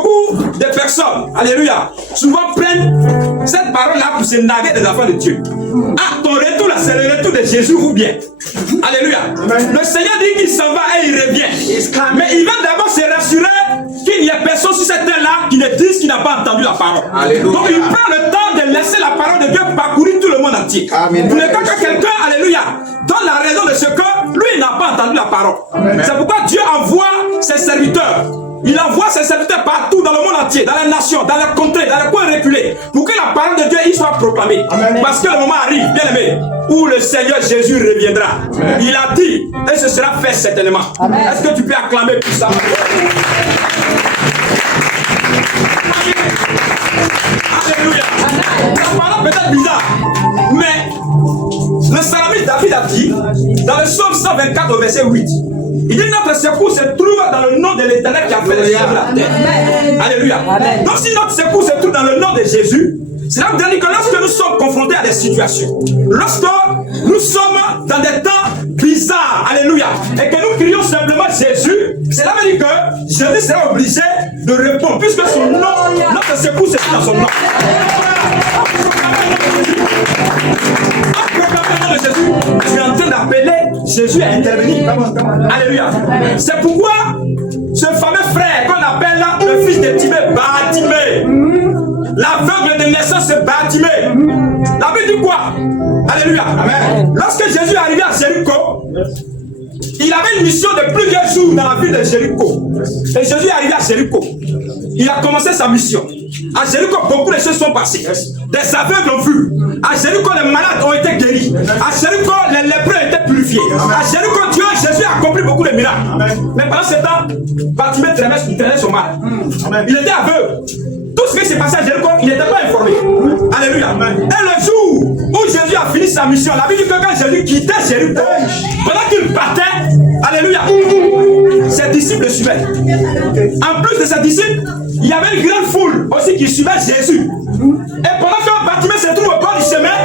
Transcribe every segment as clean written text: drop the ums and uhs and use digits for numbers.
beaucoup de personnes, alléluia, souvent prennent cette parole-là pour se narguer des enfants de Dieu. Ah, ton retour là, c'est le retour de Jésus ou bien? Alléluia. Le Seigneur dit qu'il s'en va et il revient. Mais il va d'abord se rassurer qu'il n'y a personne sur cette terre-là qui ne dise qu'il n'a pas entendu la parole. Alléluia. Donc il prend le temps de laisser la parole de Dieu parcourir tout le monde entier. Amen. Pour le cas que quelqu'un, alléluia, donne la raison de ce que lui n'a pas entendu la parole. C'est pourquoi Dieu envoie ses serviteurs. Il envoie ses serviteurs partout dans le monde entier, dans les nations, dans les contrées, dans les coins reculés, pour que la parole de Dieu y soit proclamée. Amen. Parce que le moment arrive, bien aimé, où le Seigneur Jésus reviendra. Amen. Il a dit, et ce sera fait certainement. Est-ce que tu peux acclamer puissamment? Alléluia. La parole peut être bizarre, mais le psalmiste David a dit, dans le psaume 124 au verset 8, il dit notre secours se trouve dans le nom de l'Éternel qui a fait les cieux et la terre. Alléluia. Amen. Donc si notre secours se trouve dans le nom de Jésus, cela veut dire que lorsque nous sommes confrontés à des situations, lorsque nous sommes dans des temps bizarres, alléluia, et que nous crions simplement Jésus, cela veut dire que Jésus sera obligé de répondre, puisque son nom, notre secours se trouve dans son nom. En Jésus, tu es en train d'appeler Jésus à intervenir. Alléluia. C'est pourquoi ce fameux frère qu'on appelle le fils de Timée, Bartimée, l'aveugle de naissance, c'est Bartimée. La Bible dit quoi? Alléluia. Amen. Lorsque Jésus est arrivé à Jéricho, il avait une mission de plusieurs jours dans la ville de Jéricho. Et Jésus est arrivé à Jéricho. Il a commencé sa mission. À Jéricho, beaucoup de choses sont passées. Des aveugles ont vu. À Jéricho, les malades ont été guéris. À Jéricho, les lépreux ont été purifiés. À Jéricho, Jésus a accompli beaucoup de miracles. Mais pendant ce temps, Bartimée traînait son mal. Il était aveugle. Tout ce qui s'est passé à Jéricho, il n'était pas informé. Alléluia. Et le jour où Jésus a fini sa mission, la Bible dit que quand Jésus quittait Jéricho, pendant qu'il partait, alléluia, ses disciples le suivaient. En plus de ses disciples, il y avait une grande foule aussi qui suivait Jésus. Et pendant que Bartimée se trouve au bord du chemin,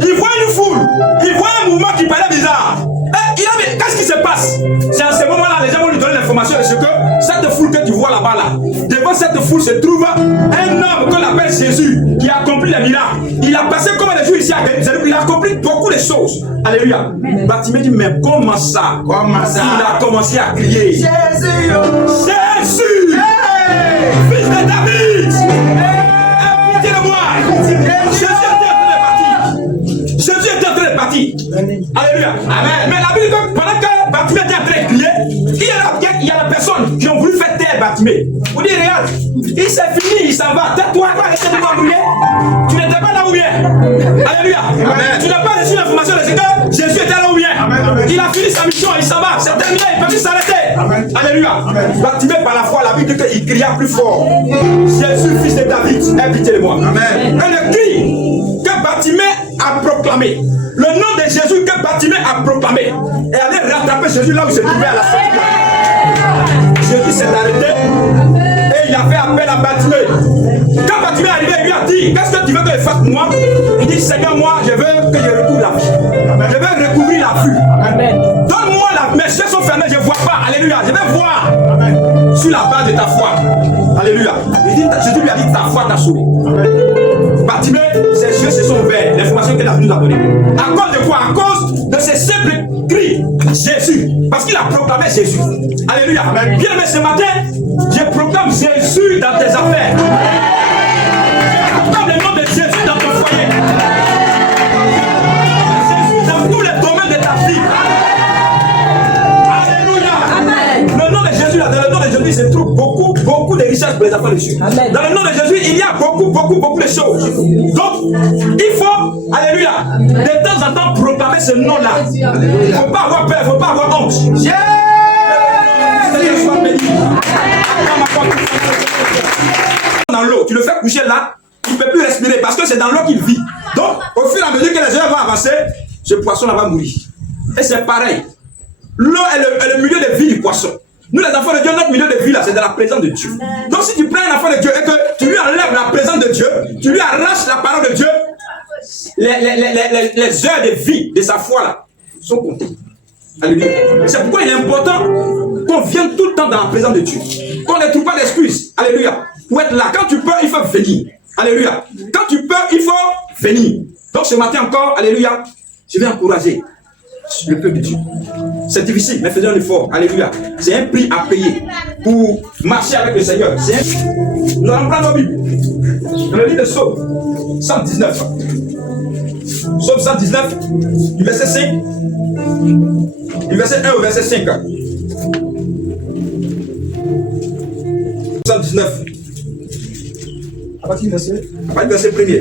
il voit une foule, il voit un mouvement qui paraît bizarre. Et il a dit, qu'est-ce qui se passe? C'est à ce moment-là, les gens vont lui donner l'information de ce que cette foule que tu vois là-bas, là, devant cette foule se trouve un homme qu'on appelle Jésus, qui a accompli les miracles. Il a passé comme des jours ici à Jérusalem, il a accompli beaucoup de choses. Alléluia. Bartimée dit, mais comment ça? Il a commencé à crier. Jésus! Jésus! Hey! Fils de David! Pitié de moi! Jésus était en train de partir. Alléluia. Amen. Mais la Bible dit que pendant que Bartimée était en train de crier, il y a des personnes qui ont voulu faire taire Bartimée. Vous dites, regarde, il s'est fini, il s'en va. Tais-toi, arrêtez de m'embrouiller. Tu n'étais pas là où il est. Alléluia. Amen. Tu n'as pas reçu l'information de ce que Jésus était là où il est. Amen. Il a fini sa mission, il s'en va. C'est terminé, il ne peut plus s'arrêter. Alléluia. Bartimée, par la foi, la Bible dit qu'il cria plus fort. Jésus, fils de David, aie pitié de moi. Amen. Et le cri que Bartimée a proclamé, le nom de Jésus que Bartimée a proclamé, et allait rattraper Jésus là où il se trouvait à la sortie. Jésus s'est arrêté et il a fait appel à Bartimée. Quand Bartimée est arrivé, il lui a dit, qu'est-ce que tu veux que je fasse pour moi? Il dit, Seigneur, moi, je veux que je recouvre la vie. Je veux recouvrir la vue. Donne-moi la... Mes yeux sont fermés, je ne vois pas. Alléluia. Je vais voir. Amen. Sur la base de ta foi. Alléluia. Jésus lui a dit, ta foi t'a sauvé. Bartimée, ses yeux se sont ouverts. L'information que David nous a donnée. À cause de quoi? À cause de ces simples cris. Jésus. Parce qu'il a proclamé Jésus. Alléluia. Amen. Bien aimé, ce matin, je proclame Jésus dans tes affaires. Je proclame le nom de Jésus dans ton foyer. Jésus dans tous les domaines de ta vie. Alléluia. Amen. Le nom de Jésus, là, dans le nom de Jésus, se trouve beaucoup de richesses pour les affaires de Dieu. Amen. Dans le nom de Jésus, il y a beaucoup de choses. Donc, il faut, alléluia, de temps en temps proclamer ce nom-là. Il ne faut pas avoir peur, il ne faut pas avoir honte. Dans l'eau, tu le fais coucher là, il ne peut plus respirer parce que c'est dans l'eau qu'il vit. Donc, au fur et à mesure que les heures vont avancer, ce poisson-là va mourir. Et c'est pareil. L'eau est le milieu de vie du poisson. Nous, les enfants de Dieu, notre milieu de vie là, c'est dans la présence de Dieu. Donc, si tu prends un enfant de Dieu et que tu lui enlèves la présence de Dieu, tu lui arraches la parole de Dieu, les heures de vie de sa foi là sont comptées. Alléluia. C'est pourquoi il est important qu'on vienne tout le temps dans la présence de Dieu. Qu'on ne trouve pas d'excuses. Alléluia. Pour être là. Quand tu peux, il faut venir. Alléluia. Quand tu peux, il faut venir. Donc ce matin encore, alléluia, je vais encourager le peuple de Dieu. C'est difficile, mais faisons l'effort. Alléluia. C'est un prix à payer pour marcher avec le Seigneur. Nous allons prendre nos Bibles. Dans le livre de Psaume 119. Psaume 119, du verset 5. Du verset 1 au verset 5. 119. À partir du verset 1er.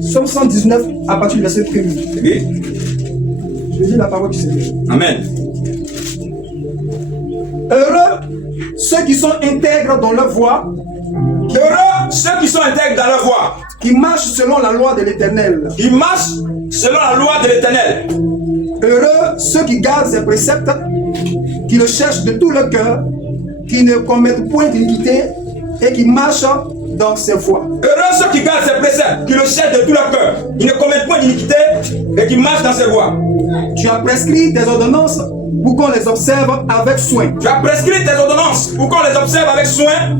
Psaume 119, à partir du verset 1er. Oui. Je lis la parole du Seigneur. Amen. Heureux ceux qui sont intègres dans leur voie, Heureux ceux qui sont intègres dans leur voie, qui marchent selon la loi de l'Éternel. qui marchent selon la loi de l'Éternel. Heureux ceux qui gardent ses préceptes, qui le cherchent de tout leur cœur, qui ne commettent point d'iniquité et qui marchent dans ses voies. Heureux ceux qui gardent ses préceptes, qui le cherchent de tout leur cœur, qui ne commettent point d'iniquité et qui marchent dans ses voies. Tu as prescrit tes ordonnances pour qu'on les observe avec soin. Tu as prescrit tes ordonnances pour qu'on les observe avec soin.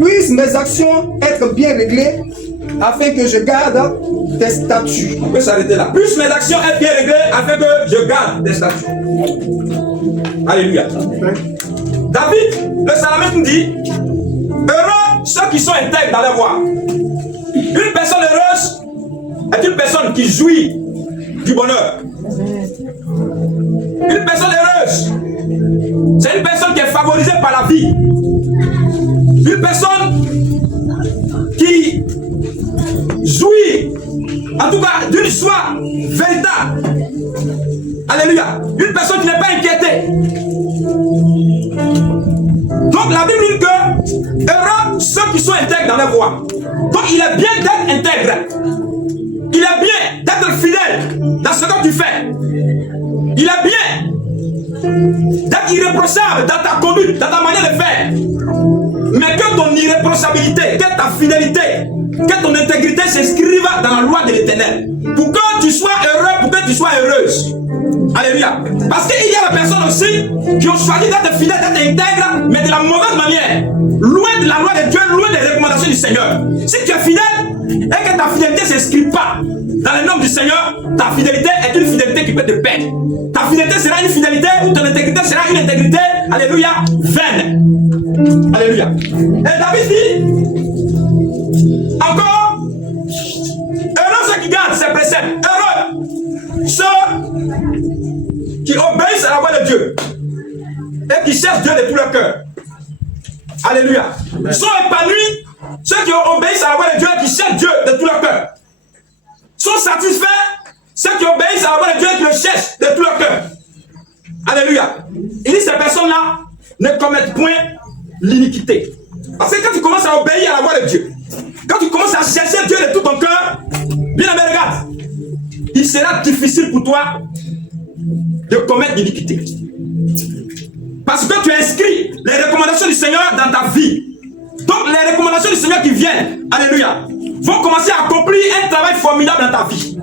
Puissent mes actions être bien réglées, afin que je garde tes statuts. On peut s'arrêter là. Plus mes actions être bien réglées, afin que je garde tes statuts. Alléluia. David, le Salamite nous dit, heureux ceux qui sont intègres dans leur voie. Une personne heureuse est une personne qui jouit du bonheur. Une personne heureuse, c'est une personne qui est favorisée par la vie. Une personne qui jouit, en tout cas, d'une joie véritable. Alléluia. Une personne qui n'est pas inquiétée. Donc la Bible dit que heureux ceux qui sont intègres dans leur voie. Donc il est bien d'être intègre. Il est bien d'être fidèle dans ce que tu fais. Il est bien d'être irréprochable dans ta conduite, dans ta manière de faire. Mais que ton irréprochabilité, que ta fidélité, que ton intégrité s'inscrive dans la loi de l'Éternel. Pour que tu sois heureux, pour que tu sois heureuse. Alléluia. Parce qu'il y a des personnes aussi qui ont choisi d'être fidèles, d'être intègres, mais de la mauvaise manière. Loin de la loi de Dieu, loin des recommandations du Seigneur. Si tu es fidèle et que ta fidélité ne s'inscrit pas dans les normes du Seigneur, ta fidélité est une fidélité qui peut te perdre. Ta fidélité sera une fidélité ou ton intégrité sera une intégrité, alléluia, vaine. Alléluia. Et David dit, encore, heureux ceux qui gardent ses préceptes, heureux ceux qui obéissent à la voix de Dieu et qui cherchent Dieu de tout leur cœur. Alléluia. Sont épanouis ceux qui obéissent à la voix de Dieu et qui cherchent Dieu de tout leur cœur. Sont satisfaits ceux qui obéissent à la voix de Dieu et qui le cherchent de tout leur cœur. Alléluia. Il dit ces personnes-là ne commettent point l'iniquité. Parce que quand tu commences à obéir à la voix de Dieu, quand tu commences à chercher Dieu de tout ton cœur, bien aimé, regarde, il sera difficile pour toi de commettre l'iniquité. Parce que tu inscris les recommandations du Seigneur dans ta vie. Donc les recommandations du Seigneur qui viennent, alléluia, vont commencer à accomplir un travail formidable dans ta vie.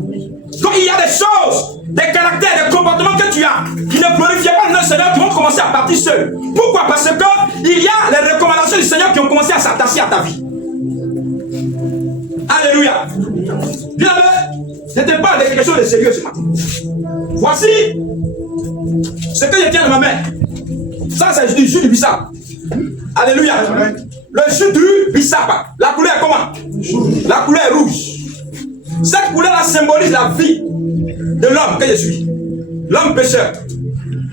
Donc il y a des choses, des caractères, des comportements que tu as qui ne glorifient pas le Seigneur, qui vont commencer à partir seuls. Pourquoi? Parce que il y a les recommandations du Seigneur qui ont commencé à s'attacher à ta vie. Alléluia. Bien, je te parle de quelque chose de sérieux ce matin. Voici ce que je tiens dans ma main. Ça, c'est du jus du bissap. Alléluia. Le jus du bissap. La couleur est comment? La couleur est rouge. Cette couleur-là symbolise la vie de l'homme que je suis. L'homme pécheur.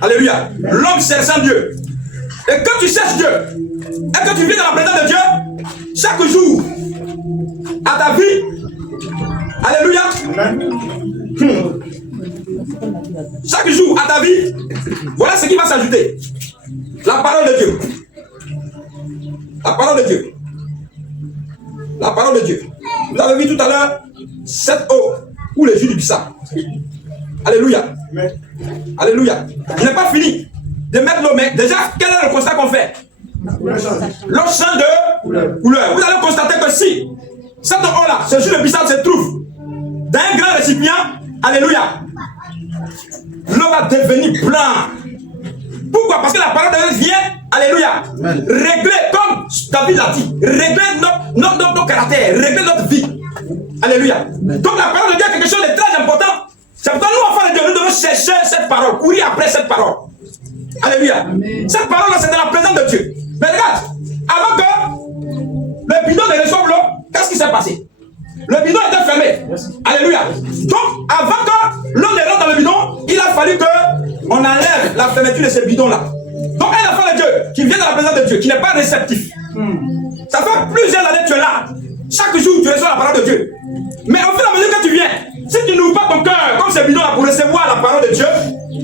Alléluia. L'homme cherchant Dieu. Et quand tu cherches Dieu, et que tu vis dans la présence de Dieu, chaque jour, à ta vie, alléluia, chaque jour à ta vie, voilà ce qui va s'ajouter. La parole de Dieu. La parole de Dieu. La parole de Dieu. Vous avez vu tout à l'heure cette eau ou le jus du bissap. Alléluia. Alléluia. Il n'est pas fini de mettre l'eau, mais déjà, quel est le constat qu'on fait? L'eau change de couleur. Vous allez constater que si cette eau-là, ce jus de bissap se trouve dans un grand récipient, Alléluia. L'eau va devenir blanc. Pourquoi? Parce que la parole de Dieu vient, alléluia, régler, comme David l'a dit, régler notre caractère, régler notre vie. Alléluia. Donc la parole de Dieu est quelque chose de très important. C'est pourquoi nous, enfants de Dieu, nous devons chercher cette parole, courir après cette parole. Alléluia. Amen. Cette parole-là, c'est dans la présence de Dieu. Mais regarde, avant que le bidon ne reçoive l'eau, qu'est-ce qui s'est passé? Le bidon était fermé. Alléluia. Donc, avant que l'eau ne rentre dans le bidon, il a fallu qu'on enlève la fermeture de ce bidon-là. Donc, un enfant de Dieu qui vient dans la présence de Dieu, qui n'est pas réceptif, ça fait plusieurs années que tu es là. Chaque jour, tu reçois la parole de Dieu. Mais au fur et à mesure que tu viens, si tu n'ouvres pas ton cœur comme ce bidon-là pour recevoir la parole de Dieu,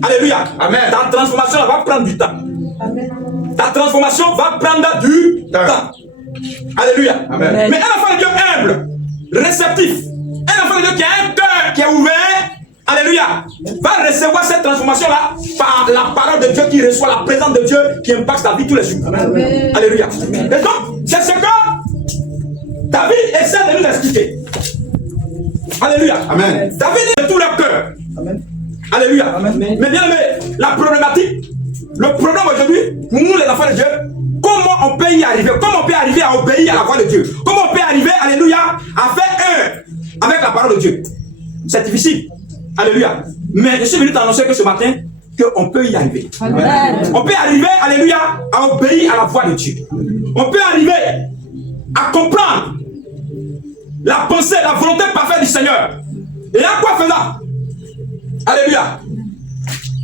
alléluia, amen, ta transformation va prendre du temps. Amen. Ta transformation va prendre du temps. Alléluia. Amen. Mais un enfant de Dieu humble, réceptif, un enfant de Dieu qui a un cœur qui est ouvert, alléluia, va recevoir cette transformation-là par la parole de Dieu qui reçoit la présence de Dieu qui impacte ta vie tous les jours. Amen. Alléluia. Amen. Et donc, c'est ce que David essaie de nous expliquer. Alléluia. Amen. David est de tout leur cœur. Amen. Alléluia. Amen. Mais bien aimé, la problématique, le problème aujourd'hui, pour nous les enfants de Dieu, comment on peut y arriver? Comment on peut arriver à obéir à la voix de Dieu? Comment on peut arriver, alléluia, à faire un avec la parole de Dieu? C'est difficile. Alléluia. Mais je suis venu t'annoncer que ce matin, qu'on peut y arriver. Amen. On peut arriver, alléluia, à obéir à la voix de Dieu. On peut arriver à comprendre la pensée, la volonté parfaite du Seigneur. Et à quoi faisant? Alléluia.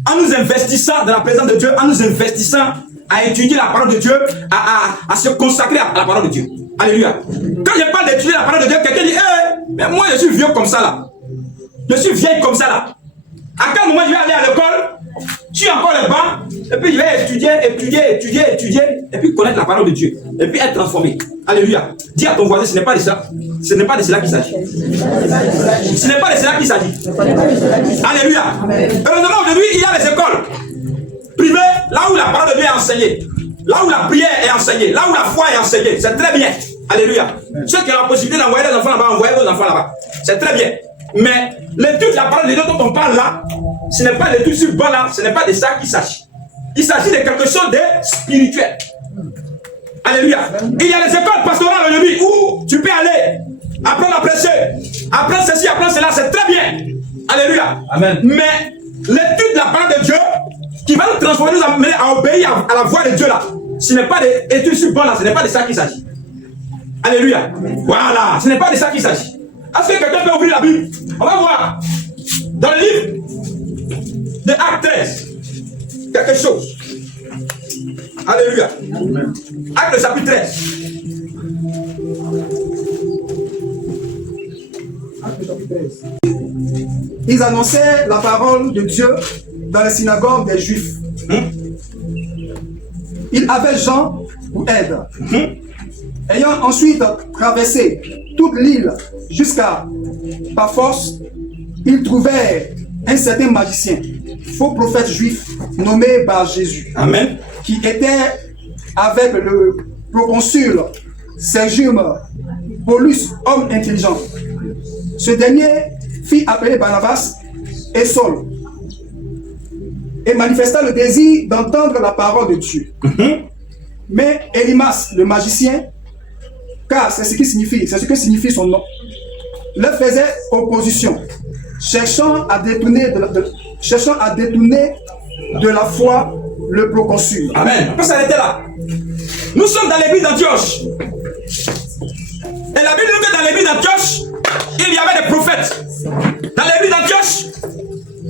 En nous investissant dans la présence de Dieu, en nous investissant à étudier la parole de Dieu, à se consacrer à la parole de Dieu. Alléluia. Quand je parle d'étudier la parole de Dieu, quelqu'un dit, mais moi je suis vieux comme ça là. Je suis vieille comme ça là. À quel moment je vais aller à l'école? Je suis encore le banc, et puis je vais étudier, et puis connaître la parole de Dieu, et puis être transformé. Alléluia. Dis à ton voisin, ce n'est pas de ça. Ce n'est pas de cela qu'il s'agit. Ce n'est pas de cela qu'il s'agit. Alléluia. Heureusement, aujourd'hui, il y a les écoles privées, là où la parole de Dieu est enseignée, là où la prière est enseignée, là où la foi est enseignée. C'est très bien. Alléluia. Ceux qui ont la possibilité d'envoyer les enfants là-bas, envoyez vos enfants là-bas. C'est très bien. Mais l'étude de la parole de Dieu dont on parle là, ce n'est pas l'étude sur bas là, ce n'est pas de ça qu'il s'agit. Il s'agit de quelque chose de spirituel. Alléluia. Il y a les écoles pastorales aujourd'hui où tu peux aller apprendre à prêcher, apprendre ceci, apprendre cela, c'est très bien. Alléluia. Amen. Mais l'étude de la parole de Dieu qui va nous transformer, nous amener à obéir à la voix de Dieu là, ce n'est pas d'études sur bas là, ce n'est pas de ça qu'il s'agit. Alléluia. Voilà, ce n'est pas de ça qu'il s'agit. Est-ce que quelqu'un peut ouvrir la Bible? On va voir. Dans le livre de Actes 13, quelque chose. Alléluia. Actes chapitre 13. Ils annonçaient la parole de Dieu dans les synagogues des Juifs. Ils avaient Jean pour aide. Ayant ensuite traversé toute l'île jusqu'à Paphos, ils trouvèrent un certain magicien, faux prophète juif nommé par Jésus. Amen. Qui était avec le proconsul Sergium Paulus, homme intelligent. Ce dernier fit appeler Barnabas et Saul et manifesta le désir d'entendre la parole de Dieu. Mais Élymas, le magicien, car c'est ce que signifie son nom, leur faisait opposition, cherchant à détourner de la foi le proconsul. Amen. On peut s'arrêter là. Nous sommes dans l'église d'Antioche. Et la Bible nous dit que dans l'église d'Antioche, il y avait des prophètes. Dans l'église d'Antioche,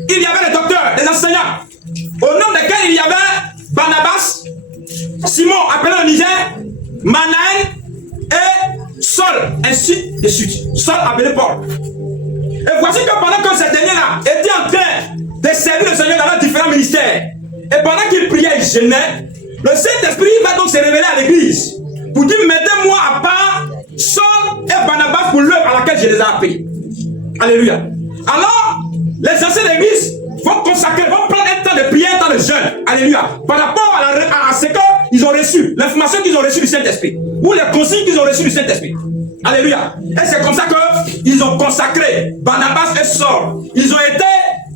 il y avait des docteurs, des enseignants, au nom desquels il y avait Barnabas, Simon, appelé le Niger, Manaël et Saul, ainsi de suite. Saul appelé Paul. Et voici que pendant que ces derniers-là étaient en train de servir le Seigneur dans leurs différents ministères, et pendant qu'ils priaient et jeûnaient, le Saint-Esprit va donc se révéler à l'église pour dire: mettez-moi à part Saul et Barnabas pour l'œuvre à laquelle je les ai appelés. Alléluia. Alors, les anciens de l'église vont consacrer, vont prendre un temps de prière, un temps de jeûne. Alléluia. Par rapport à ce qu'ils ont reçu, l'information qu'ils ont reçue du Saint-Esprit, ou les consignes qu'ils ont reçues du Saint-Esprit. Alléluia. Et c'est comme ça qu'ils ont consacré Barnabas et Saul. Ils ont été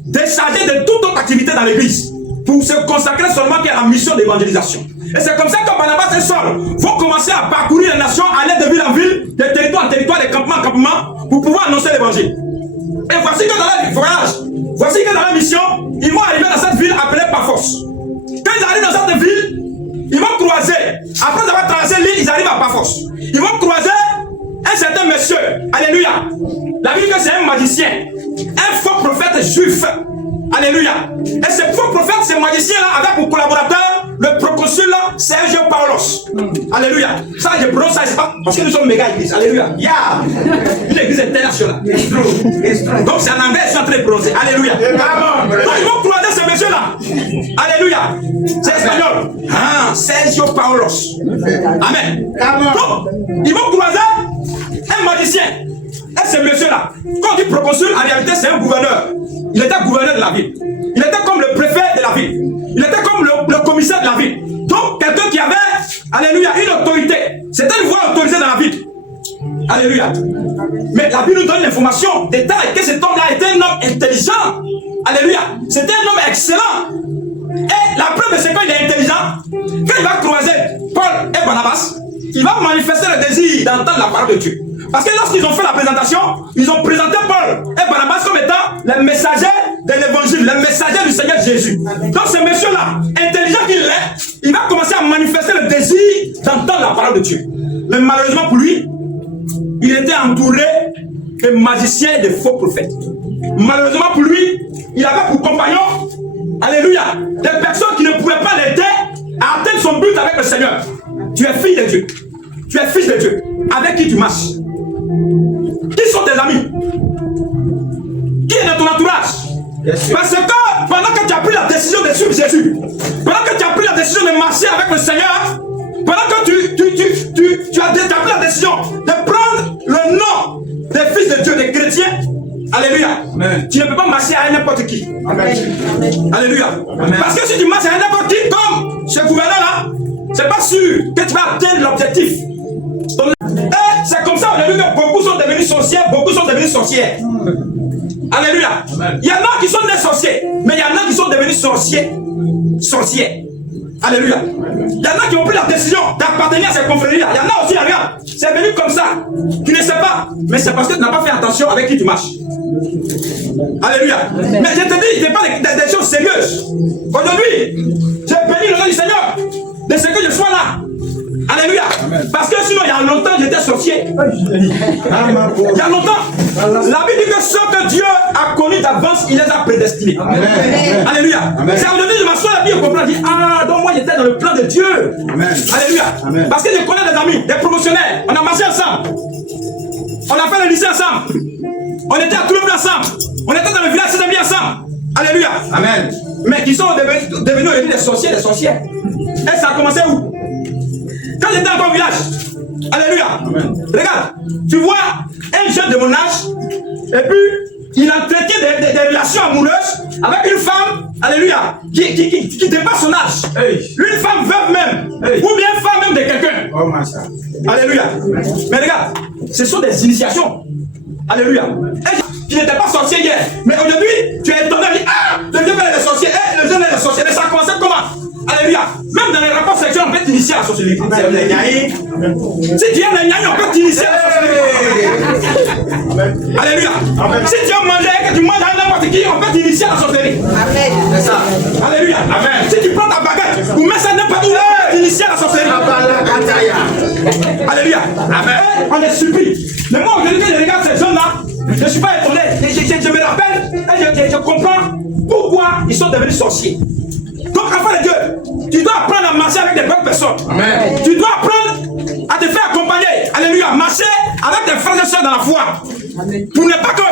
déchargés de toute autre activité dans l'église pour se consacrer seulement à la mission d'évangélisation. Et c'est comme ça que Barnabas et Saul vont commencer à parcourir les nations, aller de ville en ville, de territoire en territoire, de campement en campement, pour pouvoir annoncer l'évangile. Et voici que dans leur voyage, voici que dans leur mission, ils vont arriver dans cette ville appelée Paphos. Quand ils arrivent dans cette ville, ils vont croiser, après avoir traversé l'île, ils arrivent à Paphos. Ils vont croiser un certain monsieur, alléluia. La Bible dit que c'est un magicien, un faux prophète juif, alléluia. Et ce faux prophète, ce magicien-là, avait pour collaborateur le proconsul Sergio Paulos, alléluia. Ça, je prononce ça, c'est pas parce que nous sommes méga église, alléluia. Une église internationale. Donc c'est en anglais, je suis en train de prononcer, alléluia. Donc ils vont croiser ce monsieur-là, alléluia. C'est espagnol. Sergio Paulos. Amen. Donc, ils vont croiser un magicien. Et ce monsieur-là, quand on dit proconsul, en réalité, c'est un gouverneur. Il était gouverneur de la ville. Il était comme le préfet de la ville. Il était comme le commissaire de la ville. Donc, quelqu'un qui avait, alléluia, une autorité. C'était une voix autorisée dans la ville. Alléluia. Mais la Bible nous donne l'information, détail, que cet homme-là était un homme intelligent. Alléluia. C'était un homme excellent. Et la preuve, c'est quand il est intelligent, quand il va croiser Paul et Barnabas, il va manifester le désir d'entendre la parole de Dieu. Parce que lorsqu'ils ont fait la présentation, ils ont présenté Paul et Barnabas comme étant les messagers de l'évangile, les messagers du Seigneur Jésus. Donc ce monsieur-là, intelligent qu'il est, il va commencer à manifester le désir d'entendre la parole de Dieu. Mais malheureusement pour lui, il était entouré de magiciens et de faux prophètes. Malheureusement pour lui, il avait pour compagnon, alléluia, des personnes qui ne pouvaient pas l'aider à atteindre son but avec le Seigneur. Tu es fille de Dieu. Tu es fils de Dieu. Avec qui tu marches? Qui sont tes amis? Qui est dans ton entourage? Parce que pendant que tu as pris la décision de suivre Jésus, pendant que tu as pris la décision de marcher avec le Seigneur, pendant que tu as pris la décision de prendre le nom des fils de Dieu, des chrétiens, alléluia, amen. Tu ne peux pas marcher à n'importe qui. Amen. Alléluia. Amen. Parce que si tu marches à n'importe qui, comme ce gouverneur-là, c'est pas sûr que tu vas atteindre l'objectif. Et c'est comme ça aujourd'hui que beaucoup sont devenus sorciers, beaucoup sont devenus sorcières. Alléluia. Amen. Il y en a qui sont des sorciers, mais il y en a qui sont devenus sorciers. Alléluia. Il y en a qui ont pris la décision d'appartenir à ces confréries-là. Il y en a aussi, regarde, c'est venu comme ça. Tu ne sais pas, mais c'est parce que tu n'as pas fait attention avec qui tu marches. Alléluia. Mais je te dis, ce pas des choses sérieuses. Aujourd'hui, j'ai béni le nom du Seigneur de ce que je sois là. Alléluia. Amen. Parce que sinon, il y a longtemps, j'étais sorcier. Il y a longtemps. La Bible dit que ceux que Dieu a connus d'avance, il les a prédestinés. Amen. Alléluia. C'est aujourd'hui, je m'assois et puis je comprends. Je dis, donc moi, j'étais dans le plan de Dieu. Amen. Alléluia. Amen. Parce que je connais des amis, des promotionnaires. On a marché ensemble. On a fait le lycée ensemble. On était à Toulouse ensemble. On était dans le village Saint-Denis ensemble. Alléluia. Amen. Mais qui sont devenus aujourd'hui des sorciers, des sorcières. Et ça a commencé où? Quand j'étais dans ton village, alléluia, amen. Regarde, tu vois un jeune de mon âge, et puis il entretient des relations amoureuses avec une femme, alléluia, qui dépasse son âge. Hey. Une femme veuve même, hey. Ou bien femme même de quelqu'un. Oh, alléluia. Mais regarde, ce sont des initiations. Alléluia. Et tu n'étais pas sorcier hier, mais aujourd'hui, tu es étonné, le vieux est le sorcier, le jeune est le sorcier, mais ça commence comment? Alléluia. Même dans les rapports sexuels, on peut t'initier à la sorcellerie. Si tu aimes les gnailles, on peut t'initier à la sorcellerie. Alléluia. Amen. Si tu aimes manger et que tu manges à n'importe qui, on peut t'initier à la sorcellerie. Amen. C'est ça. Alléluia. Amen. Si tu prends ta baguette ou mets ça n'importe où, on peut t'initier à la sorcellerie. Alléluia. Amen. On est surpris. Mais moi, aujourd'hui, quand je regarde ces jeunes-là, je ne suis pas étonné. Je me rappelle et je comprends pourquoi ils sont devenus sorciers. Donc, enfant de Dieu, tu dois apprendre à marcher avec des bonnes personnes. Amen. Tu dois apprendre à te faire accompagner. Alléluia. Marcher avec des frères et sœurs dans la foi. Amen. Pour ne pas que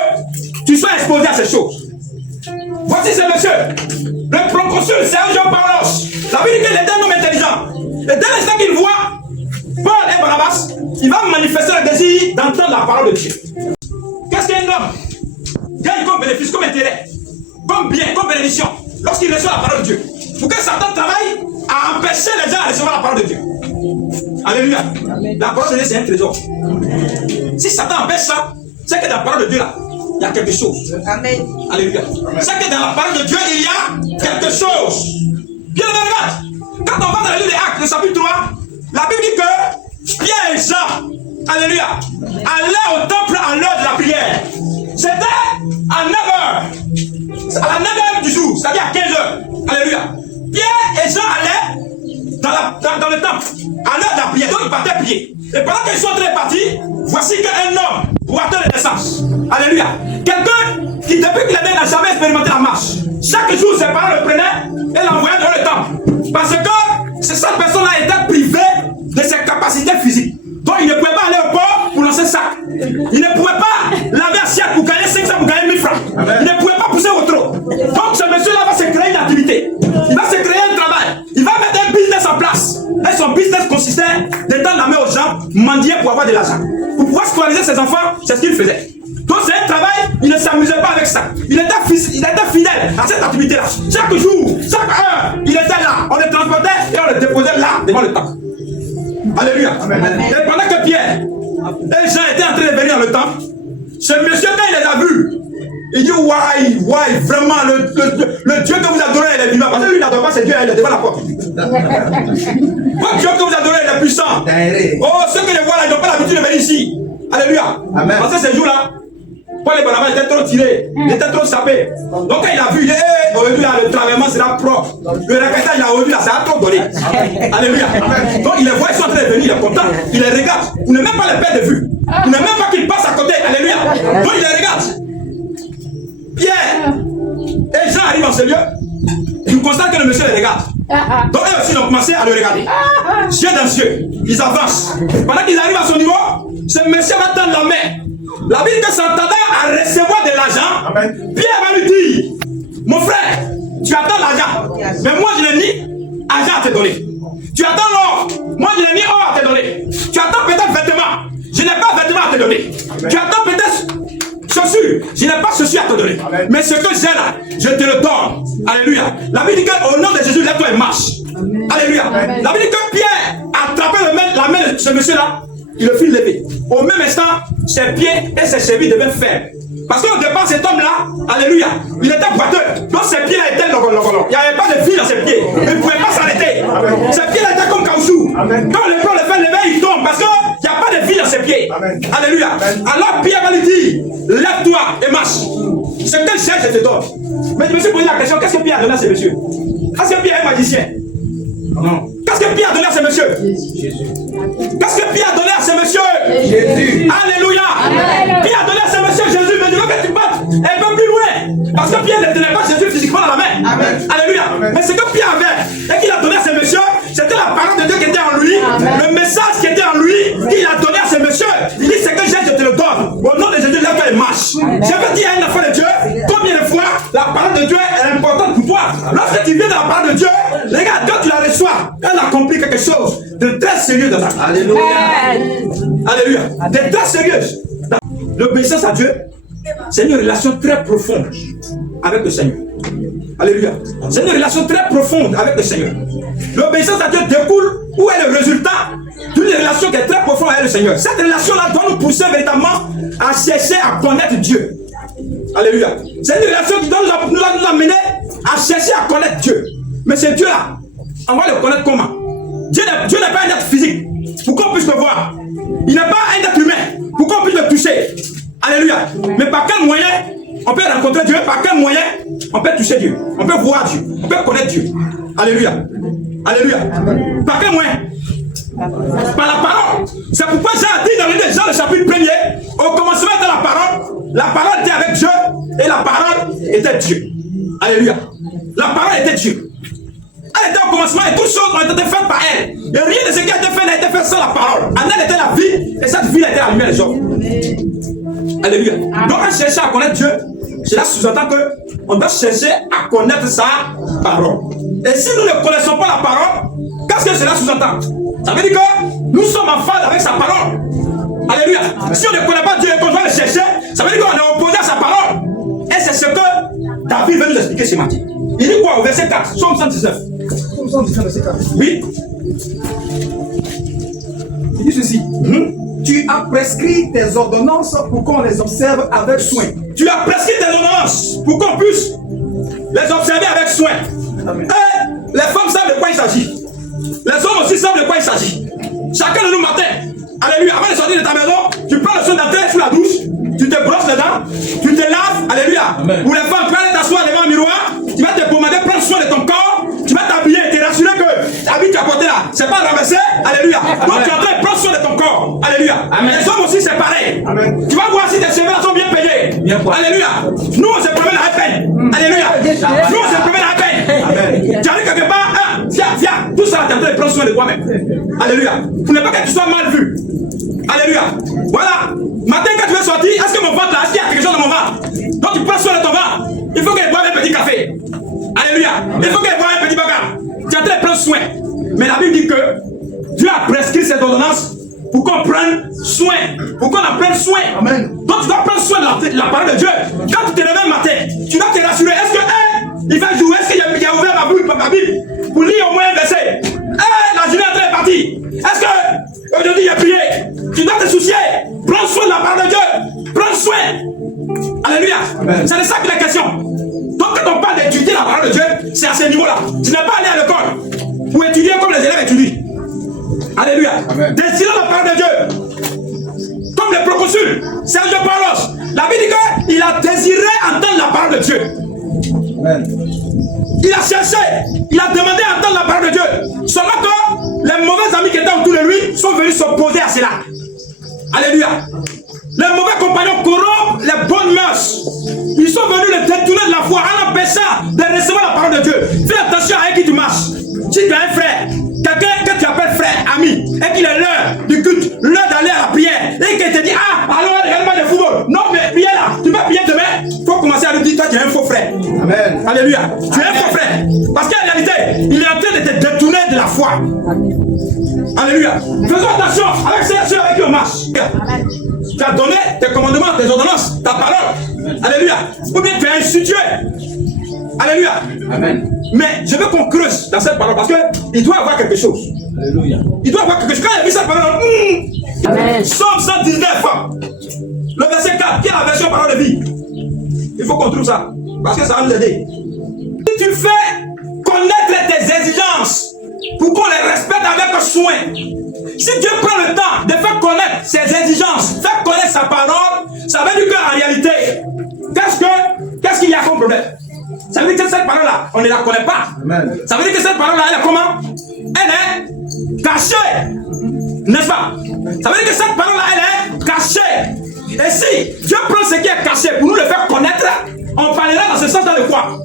tu sois exposé à ces choses. Voici ce monsieur, le proconsul Sergio Paulos. La Bible dit qu'il était un homme intelligent. Et dès l'instant qu'il voit Paul et Barnabas, il va manifester le désir d'entendre la parole de Dieu. Qu'est-ce qu'un homme gagne comme bénéfice, comme intérêt, comme bien, comme bénédiction, lorsqu'il reçoit la parole de Dieu? Pour que Satan travaille à empêcher les gens à recevoir la parole de Dieu. Alléluia. La parole de Dieu, c'est un trésor. Si Satan empêche ça, c'est que dans la parole de Dieu, là, il y a quelque chose. Amen. Alléluia. C'est que dans la parole de Dieu, il y a quelque chose. Bien regarde. Quand on va dans le livre des Actes, le chapitre 3, la Bible dit que Pierre et Jean, alléluia, allaient au temple à l'heure de la prière. C'était à 9h. À la 9h du jour, c'est-à-dire à 15h. Alléluia. Pierre et Jean allaient dans le temple à l'heure de la prière. Donc ils partaient prier. Et pendant qu'ils sont en train de partir, voici qu'un homme, boiteux de naissance, alléluia, quelqu'un qui depuis qu'il n'a jamais expérimenté la marche, chaque jour ses parents le prenaient et l'envoyaient dans le temple. Parce que cette personne-là était privée de ses capacités physiques. Donc il ne pouvait pas aller au port pour lancer sac. Il ne pouvait pas laver assiette pour gagner 500 pour gagner 1000 francs. Il ne pouvait pas pousser au trot. Donc ce monsieur-là va se créer une activité. Il va se créer un travail. Il va mettre un business en place. Et son business consistait de tendre la main aux gens, mendier pour avoir de l'argent. Pour pouvoir scolariser ses enfants, c'est ce qu'il faisait. Donc c'est un travail, il ne s'amusait pas avec ça. Il était fidèle à cette activité-là. Chaque jour, chaque heure, il était là. On le transportait et on le déposait là, devant le temple. Alléluia. Amen. Et pendant que Pierre et Jean étaient en train de venir dans le temple, ce monsieur, quand il les a vus, il dit, why, vraiment, le Dieu que vous adorez, il est vivant. Parce que lui, il n'adore pas, c'est Dieu, il est devant la porte. Le Dieu que vous adorez, il est puissant. Oh, ceux qui le voient là, ils n'ont pas l'habitude de venir ici. Alléluia. Amen. Parce que ces jours-là, Paul et Barnabas étaient trop tirés, ils étaient trop sapés. Donc quand il a vu, il dit, aujourd'hui, le travaillement sera propre. Le raquetage, il a aujourd'hui, ça a trop donné. Alléluia. Donc il les voit, ils sont en train de venir, il est content. Il les regarde. Il n'est même pas les perd de vue. Il n'est même pas qu'il passe à côté. Alléluia. Donc il les regarde. Pierre et Jean arrivent en ce lieu. Ils constatent que le monsieur les regarde. Donc eux aussi, ils ont commencé à le regarder. Yeux dans yeux. Ils avancent. Pendant qu'ils arrivent à son niveau, ce monsieur va tendre la main. La Bible que s'entendait à recevoir de l'argent, Pierre va lui dire, mon frère, tu attends l'argent, mais moi je n'ai ni argent à te donner. Tu attends l'or, moi je n'ai ni or à te donner. Tu attends peut-être vêtements, je n'ai pas vêtements à te donner. Tu attends peut-être chaussures, je n'ai pas chaussures à te donner. Mais ce que j'ai là, je te le donne. Alléluia. La Bible dit qu'au nom de Jésus, lève-toi et marche. Alléluia. La Bible dit que Pierre a attrapé la main de ce monsieur-là. Il le fit lever. Au même instant, ses pieds et ses chevilles devaient fermes. Parce qu'au départ, cet homme-là, alléluia, il était boiteux. Donc ses pieds-là étaient logologolo. Il n'y avait pas de fil dans ses pieds. Il ne pouvait pas s'arrêter. Ses pieds-là étaient comme caoutchouc. Quand le plomb le fait lever, il tombe. Parce qu'il n'y a pas de fil dans ses pieds. Alléluia. Alors Pierre va lui dire, lève-toi et marche. Ce que je cherche, je te donne. Mais je me suis posé la question, qu'est-ce que Pierre a donné à ce monsieur? Est-ce que Pierre est magicien? Non. Qu'est-ce que Pierre a donné à ce monsieur? Jésus. Qu'est-ce que Pierre a donné à ce monsieur? Jésus. Alléluia. Amen. Pierre a donné à ce monsieur Jésus, mais je veux que tu battes un peu plus loin. Parce que Pierre ne tenait pas Jésus physiquement dans la main. Amen. Alléluia. Amen. Mais ce que Pierre avait et qu'il a donné à ce monsieur, c'était la parole de Dieu qui était en lui. Amen. Le message qui était en lui, qu'il a donné à ce monsieur. Il dit, ce que j'ai, je te le donne. Au nom de Jésus, lève-toi et marche. Je veux dire à une enfant de Dieu, combien de fois la parole de Dieu est importante pour toi. Lorsque tu viens de la parole de Dieu, regarde, quand tu la reçois, elle accomplit quelque chose de très sérieux dans ta vie. Alléluia. Alléluia. De très sérieux. L'obéissance à Dieu, c'est une relation très profonde avec le Seigneur. Alléluia. C'est une relation très profonde avec le Seigneur. L'obéissance à Dieu découle ou est le résultat d'une relation qui est très profonde avec le Seigneur. Cette relation-là doit nous pousser véritablement à chercher à connaître Dieu. Alléluia. C'est une relation qui doit nous amener à chercher à connaître Dieu. Mais c'est Dieu-là, on va le connaître comment? Dieu n'est pas un être physique pour qu'on puisse le voir. Il n'est pas un être humain pour qu'on puisse le toucher. Alléluia. Mais par quel moyen on peut rencontrer Dieu? Par quel moyen on peut toucher Dieu? On peut voir Dieu. On peut connaître Dieu. Alléluia. Alléluia. Par quel moyen? Par la parole. C'est pourquoi Jean a dit dans le Jean, le chapitre 1er, au commencement de la parole était avec Dieu et la parole était Dieu. Alléluia. La parole était Dieu. Elle était au commencement et toutes choses ont été faites par elle. Et rien de ce qui a été fait n'a été fait sans la parole. En elle était la vie et cette vie était la lumière des hommes. Alléluia. Donc en cherchant à connaître Dieu, cela sous-entend qu'on doit chercher à connaître sa parole. Et si nous ne connaissons pas la parole, qu'est-ce que cela sous-entend? Ça veut dire que nous sommes en phase avec sa parole. Alléluia. Si on ne connaît pas Dieu et qu'on doit le chercher, ça veut dire qu'on est opposé à sa parole. Et c'est ce que David veut nous expliquer ce matin. Il dit quoi au verset 4, Psaume 119? Psaume 119, verset 4. Oui. dit ceci. Tu as prescrit tes ordonnances pour qu'on les observe avec soin. Tu as prescrit tes ordonnances pour qu'on puisse les observer avec soin. Et les femmes savent de quoi il s'agit. Les hommes aussi savent de quoi il s'agit. Chacun de nous matin, alléluia, avant de sortir de ta maison, tu prends le soin d'entrer sous la douche, tu te brosses les dents, tu te laves, alléluia. Amen. Pour les femmes, tu vas aller t'asseoir devant un miroir, tu vas te pommader, prendre soin de ton corps, tu vas t'habiller, te rassurer que l'habit que tu as porté là, c'est pas renversé, alléluia. Donc tu es en train de prendre soin de ton corps, alléluia. Amen. Les hommes aussi c'est pareil. Amen. Tu vas voir si tes cheveux sont bien payés. Bien quoi. Alléluia. Nous on se promène à peine. Alléluia. Nous on se promène à peine. Tu arrives quelque part, viens, tout ça, tu es en train de prendre soin de toi-même. Alléluia. Pour ne pas que tu sois mal vu. Alléluia. Voilà. Matin quand tu veux sortir, est-ce que mon ventre là, est-ce qu'il y a quelque chose dans mon ventre? Donc tu prends soin de ton ventre. Il faut qu'elle boive un petit café. Alléluia. Il faut qu'elle boive un petit bagarre. Tu es en train de prendre soin. Mais la Bible dit que Dieu a prescrit cette ordonnance pour qu'on prenne soin, pour qu'on en prenne soin. Amen. Donc tu dois prendre soin de la parole de Dieu. Quand tu te réveilles le matin, tu dois te rassurer. Est-ce que il fait jour? Est-ce qu'il a ouvert ma Bible pour lire au moins un verset? La journée est en train de partir. Est-ce que aujourd'hui il a prié? Tu dois te soucier. Prends soin de la parole de Dieu. Prends soin. Alléluia. C'est de ça qu'il est question. Donc quand on parle d'étudier la parole de Dieu, c'est à ce niveau-là. Tu n'es pas allé à l'école pour étudier comme les élèves étudient. Alléluia. Désirons la parole de Dieu. Comme les proconsuls, Sergio Paulos, la Bible dit qu'il a désiré entendre la parole de Dieu. Amen. Il a cherché, il a demandé à entendre la parole de Dieu. Seulement que les mauvais amis qui étaient autour de lui sont venus s'opposer à cela. Alléluia. Les mauvais compagnons corrompent les bonnes mœurs. Ils sont venus le détourner de la foi en l'empêchant de recevoir la parole de Dieu. Fais attention à qui tu marches. Si tu as un frère, quelqu'un que tu appelles frère, ami, et qu'il est l'heure du culte, l'heure d'aller à la prière, et qu'il te dit, allons regarde-moi le football. Non, mais priez là, tu vas prier demain. Il faut commencer à lui dire, toi tu es un faux frère. Amen. Alléluia. Tu es un faux frère. Parce qu'en réalité, il est en train de te détourner de la foi. Alléluia. Faisons attention avec ceux avec qui on marche. Tu as donné tes commandements, tes ordonnances, ta parole. Alléluia. Ou bien tu es institué. Alléluia. Amen. Mais je veux qu'on creuse dans cette parole parce qu'il doit y avoir quelque chose. Alléluia. Il doit y avoir quelque chose. Quand il a vu cette parole, Amen. Somme 119, le verset 4, qui est la version parole de vie. Il faut qu'on trouve ça parce que ça va nous aider. Si tu fais connaître tes exigences pour qu'on les respecte avec soin, si Dieu prend le temps de faire connaître ses exigences, faire connaître sa parole, ça veut dire qu'en réalité, qu'est-ce qu'il y a comme problème? Ça veut dire que cette parole-là, on ne la connaît pas. Amen. Ça veut dire que cette parole-là, elle est comment? Elle est cachée. N'est-ce pas? Ça veut dire que cette parole-là, elle est cachée. Et si Dieu prend ce qui est caché pour nous le faire connaître, on parlera dans ce sens de quoi?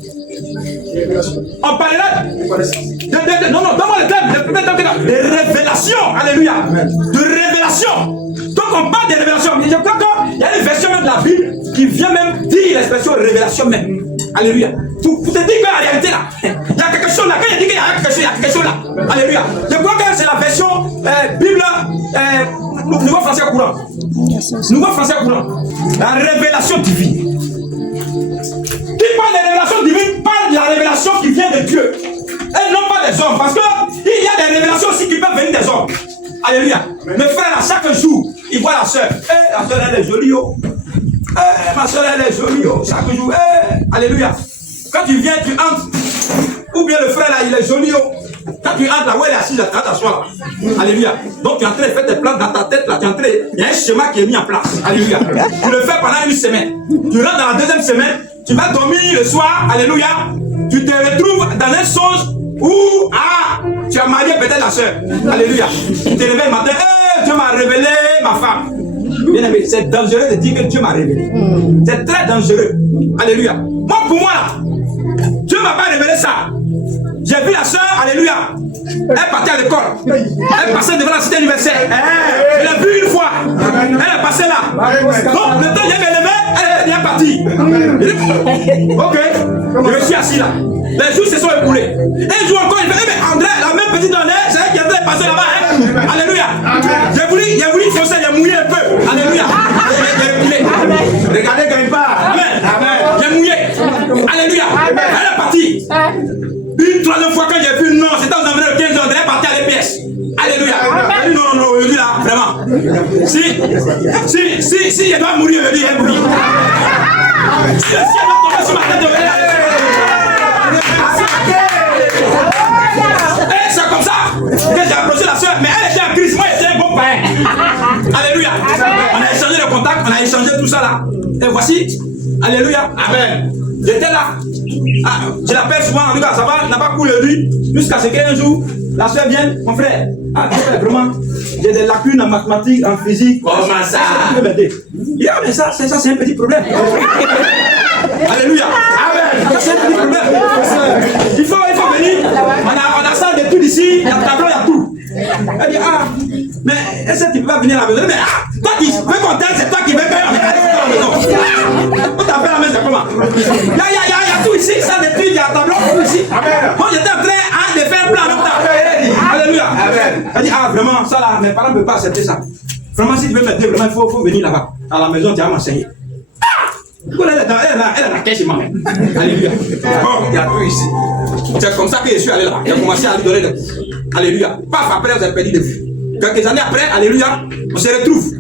On parlera non, donne-moi le terme, le premier terme de révélation. Alléluia. Amen. De révélation. Donc on parle de révélation. Mais je crois qu'il y a une version même de la Bible qui vient même dire l'expression révélation même. Alléluia. Pour te dire qu'en réalité là, il y a quelque chose là. Quand il dit qu'il y a quelque chose, il y a quelque chose là. Alléluia. Je crois que c'est la version Bible nouveau français courant. Nouveau français courant. La révélation divine. Qui parle de révélation divine parle de la révélation qui vient de Dieu. Et non pas des hommes. Parce qu'il y a des révélations aussi qui peuvent venir des hommes. Alléluia. Mes frères, à chaque jour, ils voient la soeur. La soeur, elle est jolie. Ma soeur, elle est jolie. Chaque jour. Alléluia. Quand tu viens, tu entres. Ou bien le frère, là, il est joli. Quand tu entres là où elle est assise, tu vas t'asseoir là. Alléluia. Donc tu es en train de faire tes plans dans ta tête là. Tu es en train de... Il y a un schéma qui est mis en place. Alléluia. Tu le fais pendant une semaine. Tu rentres dans la deuxième semaine. Tu vas dormir le soir. Alléluia. Tu te retrouves dans un songe où tu as marié peut-être la soeur. Alléluia. Tu te réveilles le matin. Dieu m'a révélé ma femme. Bien aimé, c'est dangereux de dire que Dieu m'a révélé. C'est très dangereux. Alléluia. Moi, pour moi, là, Dieu ne m'a pas révélé ça. J'ai vu la soeur, alléluia. Elle partait à l'école. Elle passait devant la cité universelle. Je l'ai vue une fois. Elle est passée là. Donc, le temps où j'ai levé, elle est bien partie. Ok. Je suis assis là. Les jours se sont écoulés. Un jour encore, il fait, mais André, la même petite donnée, c'est elle qui est en train de passer là-bas. Alléluia. J'ai voulu foncer, j'ai mouillé un peu. Alléluia. J'ai écoulé. Regardez quand il part. Amen. J'ai mouillé. Alléluia. Elle est partie. Une troisième fois quand j'ai vu non, c'était aux environs de 15 ans, elle est partie à l'EPS. Alléluia. Non, aujourd'hui là, vraiment. Si je dois mourir aujourd'hui, je vais mourir. Si le ciel doit tomber sur ma tête, et c'est comme ça que j'ai approché la soeur, mais elle était en Christ, moi j'étais un bon païen. Alléluia. On a échangé le contact, on a échangé tout ça là. Et voici, alléluia, amen. J'étais là. Ah, je l'appelle souvent, en tout cas, ça va, n'a pas couru le lui, jusqu'à ce qu'un jour, la soeur vienne, mon frère. Ah, vraiment, j'ai des lacunes en mathématiques, en physique. Comment ça? Tu peux m'aider? Il dit, ah, mais ça, c'est un petit problème. Alléluia. Amen. Ça, c'est un petit problème. Il faut venir. On a ça de tout ici, il y a le tableau, il y a tout. Elle dit, ah, mais est-ce que tu peux pas venir à la maison? Mais ah, toi qui veux qu'on t'aide, c'est toi qui veux payer la maison. On t'appelle à la maison, comment? Il y a tout ici, ça de tout, il y a le tableau, tout ici. Moi, j'étais en train de faire plein de temps. Alléluia. Elle dit, ah, vraiment, ça là, mes parents ne peuvent pas accepter ça. Vraiment, si tu veux m'aider, vraiment, il faut venir là-bas. À la maison, tu vas m'enseigner. Elle est dans la caisse chez moi. Alléluia. Bon, il y a tout ici. C'est comme ça que je suis allé là. J'ai commencé à lui donner le. Alléluia. Paf, après, vous avez perdu de vue. Quelques années après, alléluia, on se retrouve.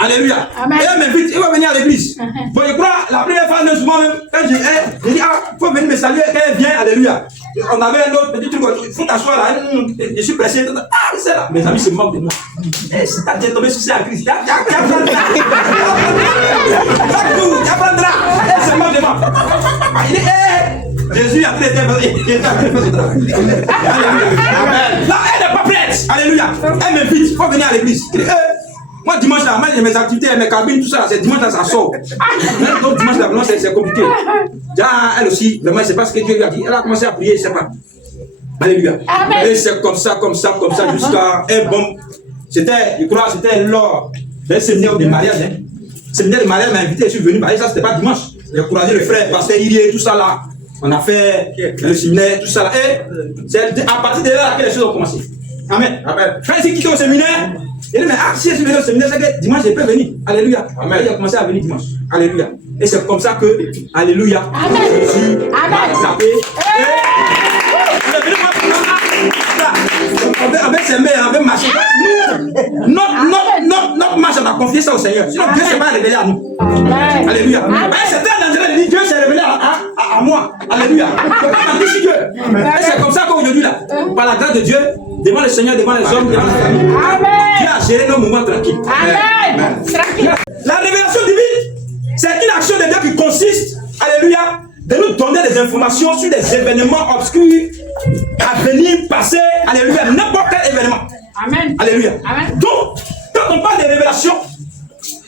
Alléluia. Amen. Et elle m'invite, il va venir à l'église. Bon, je crois, la première fois, souvent même, quand j'ai dit, ah, il faut venir me saluer, quand elle vient, alléluia. On avait un autre petit truc, il faut t'asseoir là, je suis pressé. Ah, c'est là. Mes amis se moquent de moi. Eh, si t'as tombé sur ça à Christ, tu apprendras. Tu apprendras. Elle se moque de moi. Il dit, eh, Jésus a traité, il est en train de faire ce travail. Alléluia. Là, elle n'est pas prête. Alléluia. Elle m'invite, il faut venir à l'église. Moi, dimanche là, moi j'ai mes activités, mes cabines, tout ça, c'est dimanche là, ça sort. Donc, dimanche là, vraiment, c'est compliqué. Déjà, elle aussi, vraiment, je ne sais pas ce que Dieu lui a dit. Elle a commencé à prier, je ne sais pas. Alléluia. Et c'est comme ça, jusqu'à un bon. C'était, je crois, c'était lors d'un séminaire de mariage. Le séminaire de mariage m'a invité, je suis venu, ça, c'était pas dimanche. J'ai croisé le frère, pasteur Irié, tout ça là. On a fait le séminaire, tout ça là. Et c'est à partir de là que les choses ont commencé. Amen. Frère, c'est quitté au séminaire. Il dit, mais si je suis venu au séminaire, c'est que dimanche, je peux venir. Alléluia. Amen. Il a commencé à venir dimanche. Alléluia. Et c'est comme ça que, alléluia, Jésus m'a attrapé. Avec ses mains, avec ma chaîne. Notre marche, on a confié ça au Seigneur. Sinon, Dieu ne s'est pas révélé à nous. Alléluia. C'était dangereux de dire Dieu s'est révélé à moi. Alléluia. Et c'est comme ça qu'aujourd'hui, là, par la grâce de Dieu, devant le Seigneur, devant les hommes, devant la famille, Dieu a géré nos moments tranquilles. Amen. La révélation divine, c'est une action de Dieu qui consiste, alléluia, de nous donner des informations sur des événements obscurs à venir passer, alléluia, n'importe quel événement. Amen. Alléluia. Amen. Donc, quand on parle de révélation,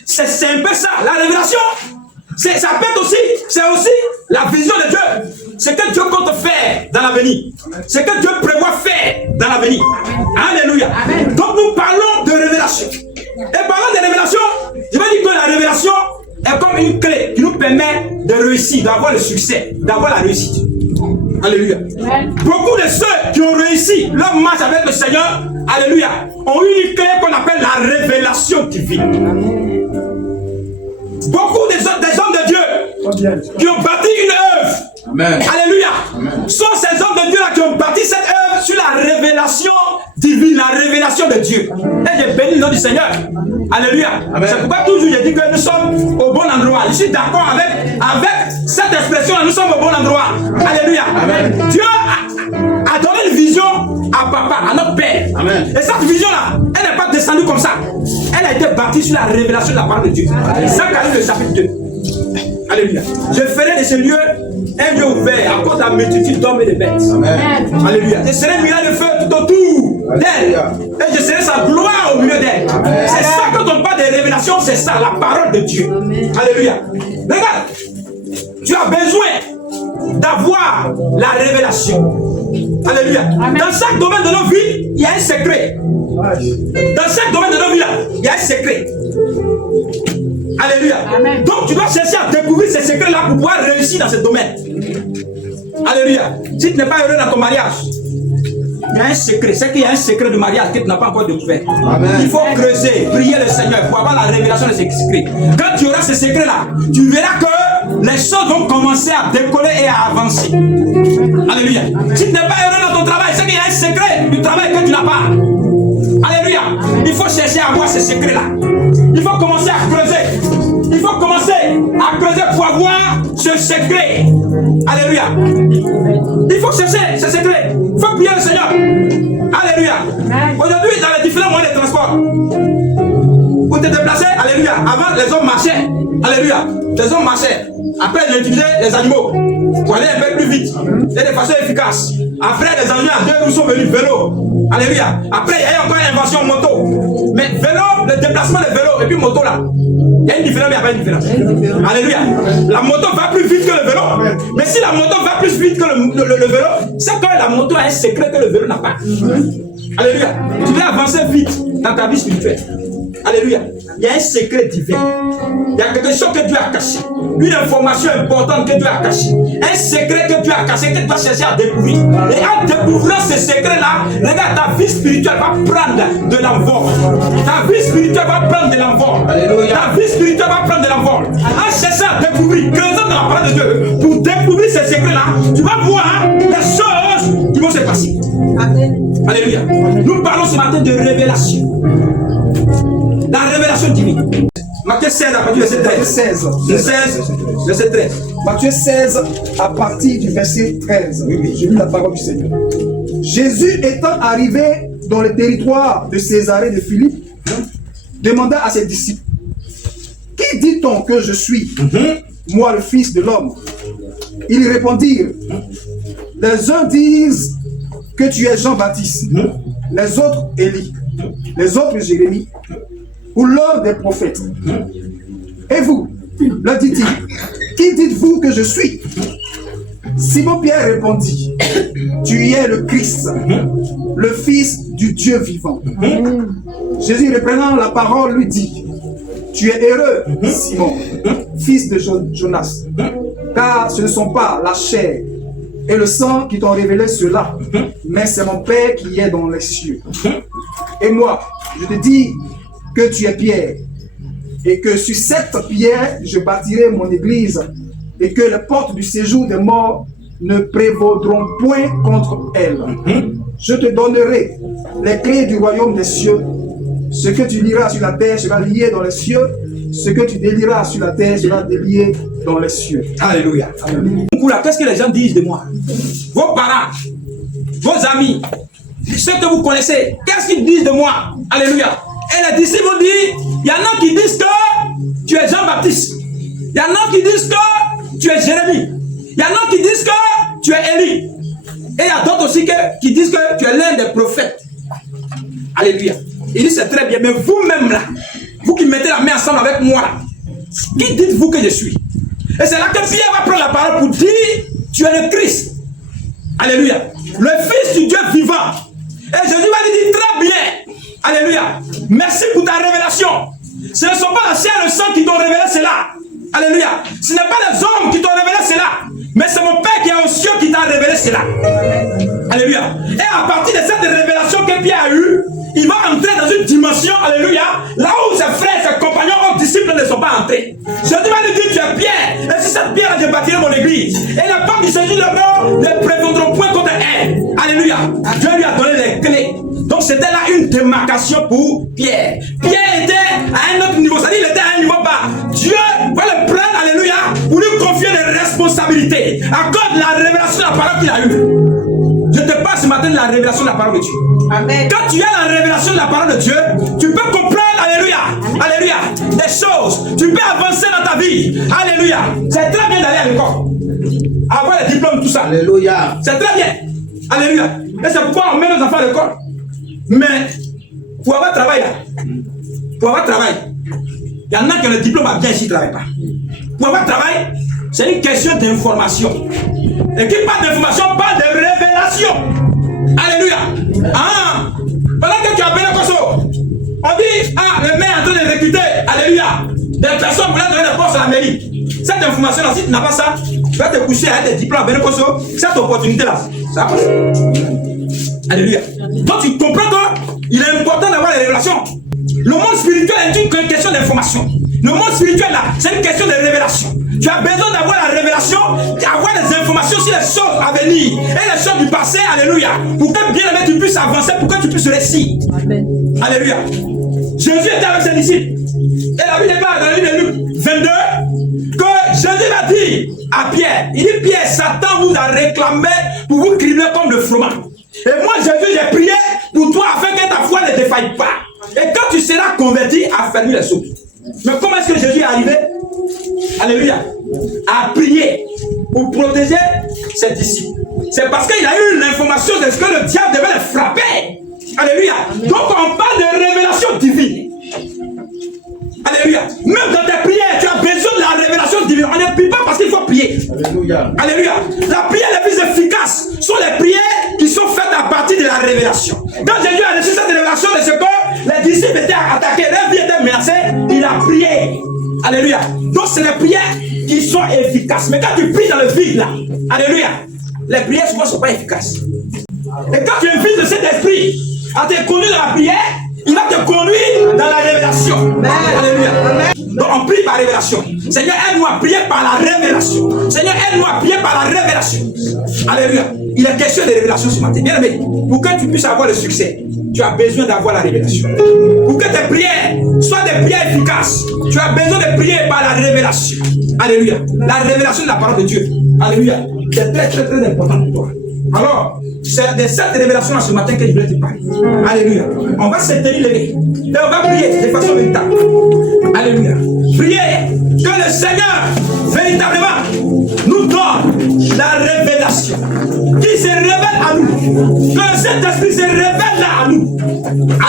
c'est un peu ça. La révélation, ça peut être aussi, c'est aussi la vision de Dieu. C'est que Dieu compte faire dans l'avenir. C'est que Dieu prévoit faire dans l'avenir. Alléluia. Amen. Donc nous parlons de révélation. Et parlant de révélation, je vais dire que la révélation est comme une clé qui nous permet de réussir, d'avoir le succès, d'avoir la réussite. Alléluia. Amen. Beaucoup de ceux qui ont réussi leur marche avec le Seigneur, alléluia, ont eu une clé qu'on appelle la révélation divine. Beaucoup des hommes de Dieu qui ont bâti une œuvre, amen, alléluia, amen, sont ces hommes de Dieu là qui ont bâti cette œuvre sur la révélation divine, la révélation de Dieu. Et j'ai béni le nom du Seigneur. Alléluia. C'est pourquoi toujours je dis que nous sommes au bon endroit. Je suis d'accord avec cette expression là, nous sommes au bon endroit. Alléluia. Amen. Dieu a donné une vision à papa, à notre père. Amen. Et cette vision là, elle n'est pas descendue comme ça. Elle a été bâtie sur la révélation de la parole de Dieu. Ça, le chapitre 2. Alléluia. Je ferai de ce lieu un lieu ouvert à cause de la multitude d'hommes et de bêtes. Amen. Alléluia. Je serai mis de feu tout autour d'elle. Et je serai sa gloire au milieu d'elle. C'est ça, quand on parle de révélation, c'est ça, la parole de Dieu. Amen. Alléluia. Regarde, tu as besoin d'avoir la révélation. Alléluia. Amen. Dans chaque domaine de nos vies, il y a un secret. Dans chaque domaine de nos vies, il y a un secret. Alléluia. Amen. Donc tu dois chercher à découvrir ces secrets-là pour pouvoir réussir dans ce domaine. Alléluia. Si tu n'es pas heureux dans ton mariage, il y a un secret. C'est qu'il y a un secret de mariage que tu n'as pas encore découvert. Amen. Il faut creuser, prier le Seigneur pour avoir la révélation de ces secrets. Quand tu auras ces secrets-là, tu verras que les choses vont commencer à décoller et à avancer. Alléluia. Si tu n'es pas heureux dans ton travail, c'est qu'il y a un secret du travail que tu n'as pas. Alléluia. Il faut chercher à avoir ces secrets-là. Il faut commencer à creuser. Il faut commencer à creuser pour avoir ce secret. Alléluia. Il faut chercher ce secret. Il faut prier le Seigneur. Alléluia. Aujourd'hui, dans les différents moyens de transport, pour te déplacer, alléluia. Avant, les hommes marchaient. Alléluia. Les hommes marchaient. Après, ils utilisaient les animaux pour aller un peu plus vite et de façon efficace. Après, les engins à deux roues sont venus, vélo. Alléluia. Après, il y a eu encore une invention moto. Mais vélo, le déplacement de vélo et puis moto là, il y a une différence, mais il n'y a pas une différence. Alléluia. La moto va plus vite que le vélo. Mais si la moto va plus vite que le vélo, c'est que la moto a un secret que le vélo n'a pas. Alléluia. Tu dois avancer vite dans ta vie spirituelle. Alléluia. Il y a un secret divin. Il y a quelque chose que Dieu a caché. Une information importante que Dieu a caché. Un secret que Dieu a caché, que tu dois chercher à découvrir. Et en découvrant ce secret-là, regarde, ta vie spirituelle va prendre de l'envol. Ta vie spirituelle va prendre de l'envol. Ta vie spirituelle va prendre de l'envol. En cherchant à découvrir, creusant dans la parole de Dieu, pour découvrir ce secret-là, tu vas voir les choses qui vont se passer. Alléluia. Nous parlons ce matin de révélation. La révélation divine. Matthieu 16 à partir du verset 13. Verset 13. Matthieu 16 à partir du verset 13. Oui, je lis la parole du Seigneur. Jésus étant arrivé dans le territoire de Césarée de Philippe, demanda à ses disciples, qui dit-on que je suis, moi le Fils de l'homme? Ils répondirent, les uns disent que tu es Jean-Baptiste, les autres Élie, les autres Jérémie, ou l'un des prophètes. Et vous, leur dit-il, qui dites-vous que je suis? Simon-Pierre répondit, tu es le Christ, le Fils du Dieu vivant. Jésus reprenant la parole lui dit, tu es heureux, Simon, fils de Jonas, car ce ne sont pas la chair et le sang qui t'ont révélé cela, mais c'est mon Père qui est dans les cieux. Et moi, je te dis que tu es Pierre, et que sur cette pierre, je bâtirai mon église, et que les portes du séjour des morts ne prévaudront point contre elle. Je te donnerai les clés du royaume des cieux. Ce que tu liras sur la terre sera lié dans les cieux, ce que tu délieras sur la terre sera délié dans les cieux. Alléluia. Qu'est-ce que les gens disent de moi? Vos parents, vos amis, ceux que vous connaissez, qu'est-ce qu'ils disent de moi? Alléluia. Et les disciples ont dit, il y en a qui disent que tu es Jean-Baptiste. Il y en a qui disent que tu es Jérémie. Il y en a qui disent que tu es Élie. Et il y a d'autres aussi qui disent que tu es l'un des prophètes. Alléluia. Il dit c'est très bien, mais vous-même là, vous qui mettez la main ensemble avec moi là, qui dites-vous que je suis? Et c'est là que Pierre va prendre la parole pour dire, tu es le Christ. Alléluia. Le Fils du Dieu vivant. Et Jésus va lui dire, très bien. Alléluia. Merci pour ta révélation. Ce ne sont pas la chair et le sang qui t'ont révélé cela. Alléluia. Ce n'est pas les hommes qui t'ont révélé cela. Mais c'est mon Père qui est aux cieux qui t'a révélé cela. Alléluia. Et à partir de cette révélation que Pierre a eue, il va entrer dans une dimension, alléluia, là où ses frères, ses compagnons, ses disciples ne sont pas entrés. Jésus va lui dire, tu es Pierre. Et sur cette pierre, je bâtirai mon église. Et les femmes qui se disent le mot ne prévaudront point contre elle. Alléluia. Dieu lui a donné les clés. Donc c'était là une démarcation pour Pierre. Pierre était à un autre niveau, c'est-à-dire il était à un niveau bas. Dieu va le prendre, alléluia, pour lui confier des responsabilités. Accorde la révélation de la parole qu'il a eue. Je te parle ce matin de la révélation de la parole de Dieu. Amen. Quand tu as la révélation de la parole de Dieu, tu peux comprendre, alléluia, alléluia, des choses. Tu peux avancer dans ta vie. Alléluia. C'est très bien d'aller à l'école. Avoir les diplômes, tout ça. Alléluia. C'est très bien. Alléluia. Et c'est pourquoi on met nos enfants à l'école. Mais pour avoir travail là, pour avoir travail, il y en a qui ont le diplôme à bien ici, ne travaillent pas. Pour avoir travail, c'est une question d'information. Et qui parle d'information parle de révélation. Alléluia. Ah, pendant que tu as appelé Koso, on dit, ah, le maire est en train de recruter, alléluia, des personnes pour leur donner des postes à la mairie. Cette information-là, si tu n'as pas ça, tu vas te coucher avec des diplômes à Benekoso, cette opportunité-là, ça passe. Alléluia. Donc tu comprends qu'il est important d'avoir les révélations. Le monde spirituel est une question d'information. Le monde spirituel là, c'est une question de révélation. Tu as besoin d'avoir la révélation, d'avoir des informations sur les choses à venir et les choses du passé. Alléluia. Pour que bien aimé tu puisses avancer, pour que tu puisses réussir. Amen. Alléluia. Jésus était avec ses disciples. Et la Bible déclare dans le livre de Luc 22 que Jésus va dire à Pierre, il dit Pierre, Satan vous a réclamé pour vous griller comme le fromage. Et moi Jésus, j'ai prié pour toi afin que ta foi ne défaille pas. Et quand tu seras converti, affermis les choses. Mais comment est-ce que Jésus est arrivé? Alléluia. À prier pour protéger ses disciples. C'est parce qu'il a eu l'information de ce que le diable devait les frapper. Alléluia. Donc on parle de révélation divine. Alléluia. Même dans tes prières, tu as besoin de la révélation divine. On ne prie pas parce qu'il faut prier. Alléluia. Alléluia. La prière la plus efficace sont les prières qui sont faites à partir de la révélation. Quand Jésus a reçu cette révélation de ce que les disciples étaient attaqués, leur vie était menacée, il a prié. Alléluia. Donc c'est les prières qui sont efficaces. Mais quand tu pries dans le vide là, alléluia, les prières souvent ne sont pas efficaces. Et quand tu invites le Saint-Esprit à te conduire dans la prière, il va te conduire dans la révélation. Alléluia. Donc on prie par révélation. Seigneur, aide-nous à prier par la révélation. Seigneur, aide-nous à prier par la révélation. Alléluia. Il est question de révélation ce matin. Bien aimé, pour que tu puisses avoir le succès, tu as besoin d'avoir la révélation. Pour que tes prières soient des prières efficaces, tu as besoin de prier par la révélation. Alléluia. La révélation de la parole de Dieu. Alléluia. C'est très très très important pour toi. Alors, c'est de cette révélation ce matin que je voulais te parler. Alléluia. On va se tenir levé. Et on va prier de façon véritable. Alléluia. Priez que le Seigneur véritablement nous donne la révélation. Qui se révèle à nous. Que le Saint-Esprit se révèle là à nous.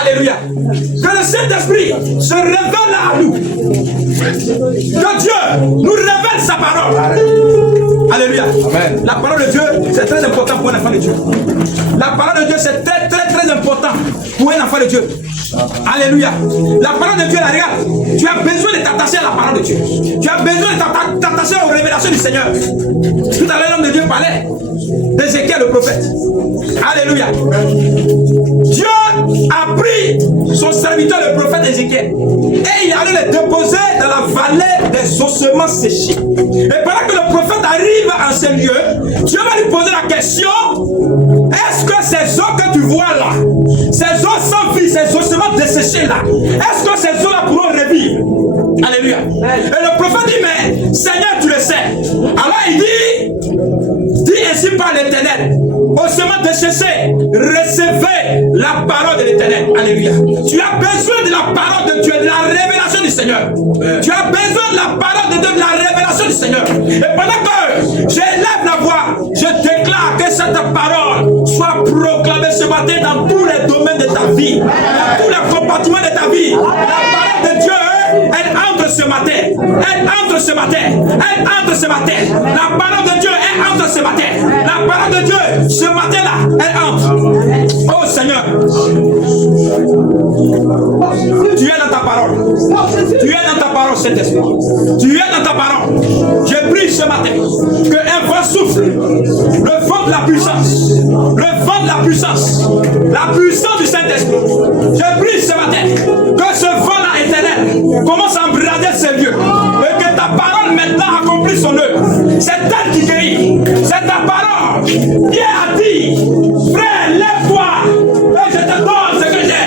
Alléluia. Que le Saint-Esprit se révèle là à nous. Que Dieu nous révèle sa parole. Alléluia. Amen. La parole de Dieu, c'est très important pour un enfant de Dieu. La parole de Dieu, c'est très très très important pour un enfant de Dieu. Alléluia. La parole de Dieu, la regarde. Tu as besoin de t'attacher à la parole de Dieu. Tu as besoin de t'attacher aux révélations du Seigneur. Tout à l'heure, l'homme de Dieu parlait d'Ézéchiel le prophète. Alléluia. Dieu a pris son serviteur le prophète Ézéchiel et il allait le déposer dans la vallée des ossements séchés. Et pendant que le prophète arrive en ce lieu, Dieu va lui poser la question: est-ce que ces eaux que tu vois là, ces eaux sans vie, ces ossements desséchés là, est-ce que ces eaux là pourront revivre? Alléluia. Et le prophète dit: mais Seigneur, tu le sais. Alors il dit ainsi par l'Éternel, ossements desséchés, recevez la parole de l'Éternel. Alléluia. Tu as besoin de la parole de Dieu, de la révélation du Seigneur. Tu as besoin de la parole de Dieu, de la révélation du Seigneur. Et pendant que j'élève la voix, je déclare que cette parole soit proclamée ce matin dans tous les domaines de ta vie, dans tous les compartiments de ta vie. La parole de Dieu, elle entre ce matin. Elle entre ce matin. Elle entre ce matin. La parole de Dieu, elle entre ce matin. La parole de Dieu, ce matin-là, elle entre. Oh Seigneur, tu es dans ta parole. Tu es dans ta parole, Saint-Esprit. Tu es dans ta parole. Je prie ce matin qu'un vent souffle. Le vent de la puissance. Le vent de la puissance. La puissance du Saint-Esprit. Je prie ce matin que ce vent-là éternel commence à embraser ces lieux. Et que ta parole maintenant accomplit son œuvre. C'est elle qui guérit. C'est ta parole. Dieu a dit: frère, lève-toi et je te donne ce que j'ai.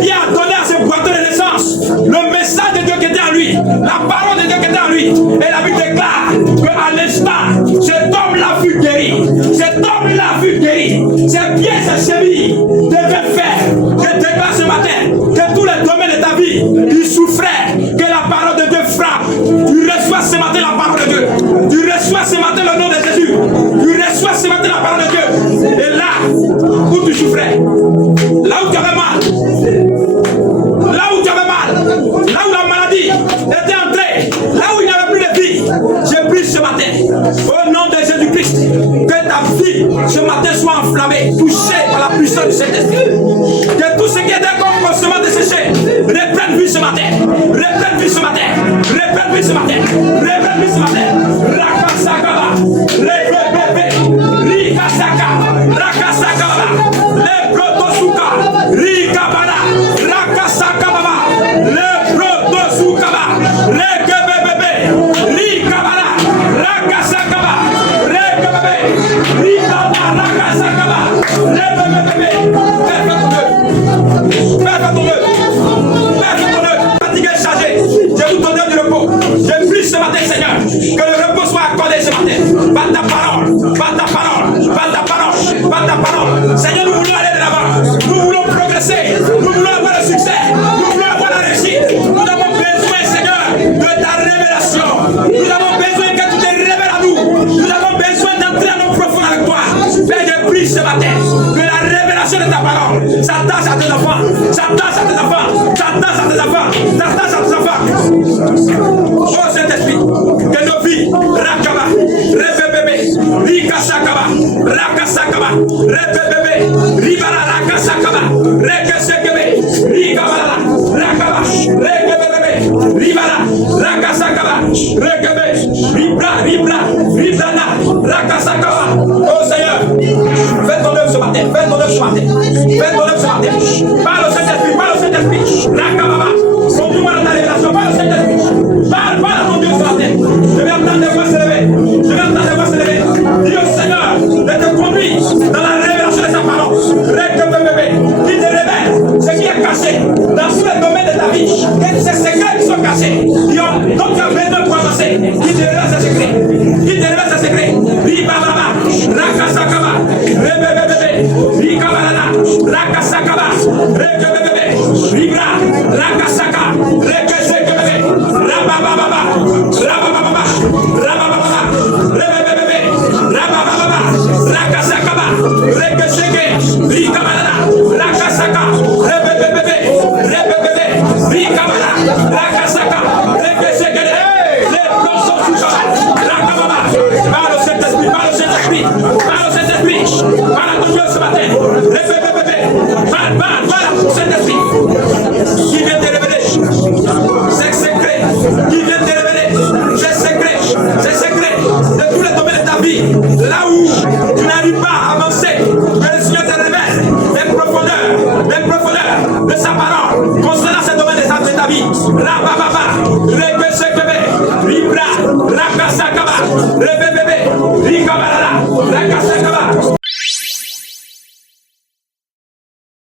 Dieu a donné à ce boiteux de naissance le message de Dieu qui était en lui, la parole de Dieu qui était en lui. Et la Bible déclare qu'à l'instant, cet homme-là fut guéri. Cet homme-là fut guéri. Ses pieds, ses chevilles devaient faire. Je déclare ce matin que tous les domaines de ta vie, il souffrait, que la parole de Dieu frappe. Tu reçois ce matin la parole de Dieu. Tu reçois ce matin le nom de Jésus. Tu reçois ce matin la parole de Dieu. Et là où tu souffrais, là où tu avais mal, là où tu avais mal, là où la maladie était entrée, là où il n'y avait plus de vie, je prie ce matin, au nom de Jésus-Christ, que ta vie ce matin soit enflammée, touchée par la puissance du Saint-Esprit. Que tout ce qui était comme ossements desséchés reprenne vie ce matin. Reprenne vie ce matin. Reprenne vie ce matin. Reprenne vie ce matin. Rakasakaba. Rebebe. Rikasaka. Rakasakaba. Le protosuka. Rikabana. Rakasakaba. Le protosukaba. Rekebebebe. Rikabana. Rakababa. Conduis-moi dans ta révélation. Parle au Saint-Esprit. Parle à ton Dieu sur la terre. Je vais entendre des voix s'élever. Je vais entendre des voix s'élever. Dis au Seigneur de te conduire dans la révélation de sa parole. Qui te révèle ce qui est caché dans tous les domaines de ta vie. Et ces secrets qui sont cachés. Donc tu as besoin pour avancer. Qui te révèle ces secrets. Qui te révèle ces secrets. Ribababa. Rakasakaba. Rebebebebe. Rikabalala. Rakasakaba. Rebebebebe. Ribra. Rakasaka. Rekesekebebe. Rabababa. Rabababa. Rabababa. Rebebebebe. Rabababa. Rakasakaba. Rekeseke. Rikabalala. Rakasaka. Rebebebebe. Rebebebe. Rikabala. Rakasaka. Rekeseke. Les plans sont sous Rakababa. Parle au Saint-Esprit. Parle au Saint-Esprit. Parle au Saint-Esprit. Parle à ton Dieu ce matin. Rebebebebe. Parle au Saint-Esprit. Qui vient te révéler ces secrets. Qui vient te révéler ces secrets de tous les domaines de ta vie. Là où tu n'arrives pas à avancer, que le Seigneur te révèle des profondeurs de sa parole concernant ces domaines de ta vie. Rabababa, Rekesekebe, Libra, Rakasakaba, Rebebebe, Rikabalala, Rakasakaba.